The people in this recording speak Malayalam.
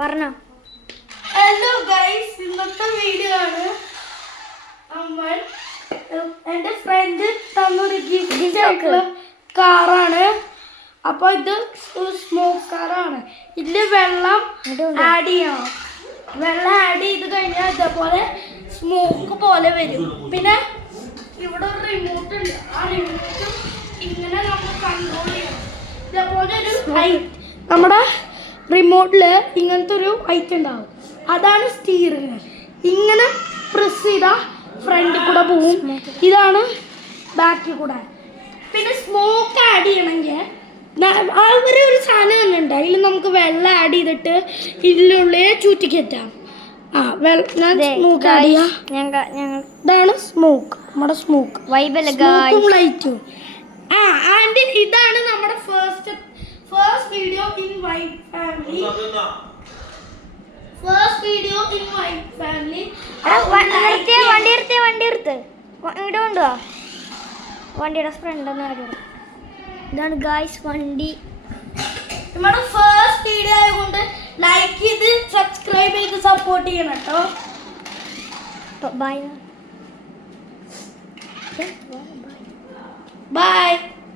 പറഞ്ഞോ. ഹലോ ഗൈസ്, ഇന്നത്തെ വീഡിയോ ആണ് നമ്മൾ എൻ്റെ ഫ്രണ്ട് തന്നൊരു ഗിഫ്റ്റ് കാറാണ്. അപ്പോൾ ഇത് സ്മോക്ക് കാറാണ്. ഇതിൽ വെള്ളം ആഡ് ചെയ്യണം. വെള്ളം ആഡ് ചെയ്ത് കഴിഞ്ഞാൽ ഇതേപോലെ സ്മോക്ക് പോലെ വരും. പിന്നെ ഇവിടെ ഒരു റിമോട്ട് ഉണ്ട്. ആ റിമോട്ട് ഇങ്ങനെ നമ്മൾ കൺട്രോൾ ചെയ്യണം. ഇതേപോലെ ഒരു നമ്മുടെ റിമോട്ടിൽ ഇങ്ങനത്തെ ഒരു ഐറ്റം ഉണ്ടാവും. അതാണ് സ്റ്റീറിങ്. ഇങ്ങനെ പ്രസ് ചെയ്താൽ ഫ്രണ്ടിൽ കൂടെ പോവും. ഇതാണ് ബാക്കിൽ കൂടെ. പിന്നെ സ്മോക്ക് ആഡ് ചെയ്യണമെങ്കിൽ അവരെ ഒരു സാധനം തന്നെ ഉണ്ട്. അതിൽ നമുക്ക് വെള്ളം ആഡ് ചെയ്തിട്ട് ഇതിനുള്ളിൽ ചുറ്റിക്കറ്റാം. സ്മോക്ക് ആഡ് ചെയ്യാം. ഇതാണ് സ്മോക്ക്, നമ്മുടെ സ്മോക്ക് ലൈറ്റും. ആൻഡ് ഇതാണ് നമ്മുടെ first video in white family. വണ്ടിയുടെ ഫ്രണ്ട് ഇതാണ് ഗായ്സ് വണ്ടി. നമ്മുടെ ഫസ്റ്റ് വീഡിയോ ആയതുകൊണ്ട് ലൈക്ക് ചെയ്ത് സബ്സ്ക്രൈബ് ചെയ്ത് സപ്പോർട്ട് ചെയ്യണം കേട്ടോ. ബൈ. ബൈ.